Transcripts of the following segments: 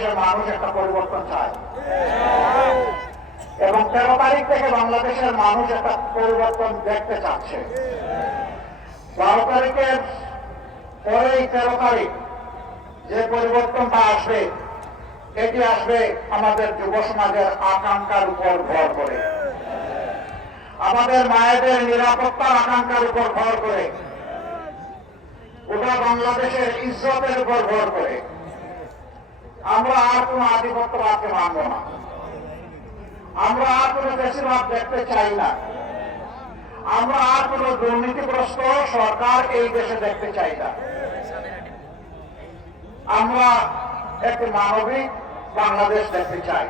বাংলাদেশের মানুষ একটা পরিবর্তন চায় এবং 13 তারিখ থেকে বাংলাদেশের মানুষ একটা পরিবর্তন দেখতে চাচ্ছে। 12 তারিখের পরেই 13 তারিখ যে পরিবর্তনটা আসবে, এটি আসবে আমাদের যুব সমাজের আকাঙ্ক্ষার উপর ভর করে, আমাদের মায়েদের নিরাপত্তার আকাঙ্ক্ষার উপর ভর করে, গোটা বাংলাদেশের ইজ্জতের উপর ভর করে। আমরা আর কোন আধিপত্যবাদকে মানব না, আমরা আর কোন বেশিরভাগ দেখতে চাই না, আমরা আর কোন দুর্নীতিগ্রস্ত সরকার এই দেশে দেখতে চাই না। আমরা একটি মানবিক বাংলাদেশ দেখতে চাই।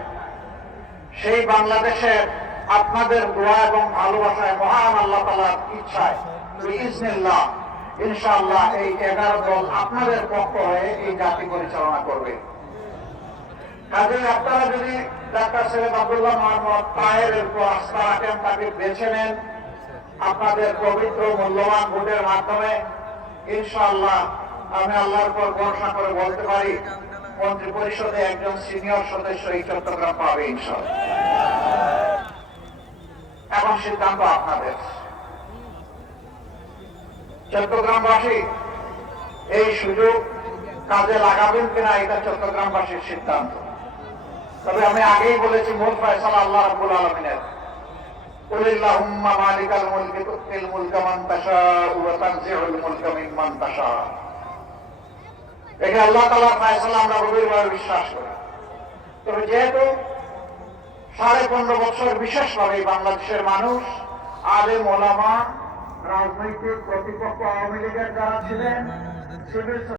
সেই বাংলাদেশের আপনাদের দোয়া এবং ভালোবাসায়, মহান আল্লাহ তাআলার ইচ্ছায় বিইজনিল্লাহ ইনশাআল্লাহ এই 11 দল আপনাদের পক্ষ হয়ে এই জাতি পরিচালনা করবে। কাজেই আপনারা যদি ডাক্তার সৈয়দ আব্দুল্লাহ মোহাম্মদ তাহেরের উপর আস্থা রাখেন, তাকে বেছে নেন আপনাদের পবিত্র মূল্যবান ভোটের মাধ্যমে, ইনশাআল্লাহ আমি আল্লাহর উপর ভরসা করে বলতে পারি মন্ত্রী পরিষদে একজন সিনিয়র সদস্য এই চট্টগ্রাম পাবে ইনশাআল্লাহ। এখন সিদ্ধান্ত আপনাদের। চট্টগ্রামবাসী এই সুযোগ কাজে লাগাবেন কিনা এটা চট্টগ্রামবাসীর সিদ্ধান্ত। তবে আমি আগেই বলেছি, মূল ফয়সালা আল্লাহ রাব্বুল আলামিনের। কুলিল্লাহুম্মা মালিকাল মুলকি তুতিল মুলকা মান তাশাউ ওয়া তানজিউল মুলকা মিম্মান তাশা। এটা আল্লাহ তাআলার ফয়সালা, আমরা গভীরভাবে বিশ্বাস করি। তবে যেহেতু 15.5 বছর বিশেষভাবে বাংলাদেশের মানুষ, আলেম ওলামা, রাজনৈতিক প্রতিপক্ষ আওয়ামী লীগের যারা ছিলেন, সিভিল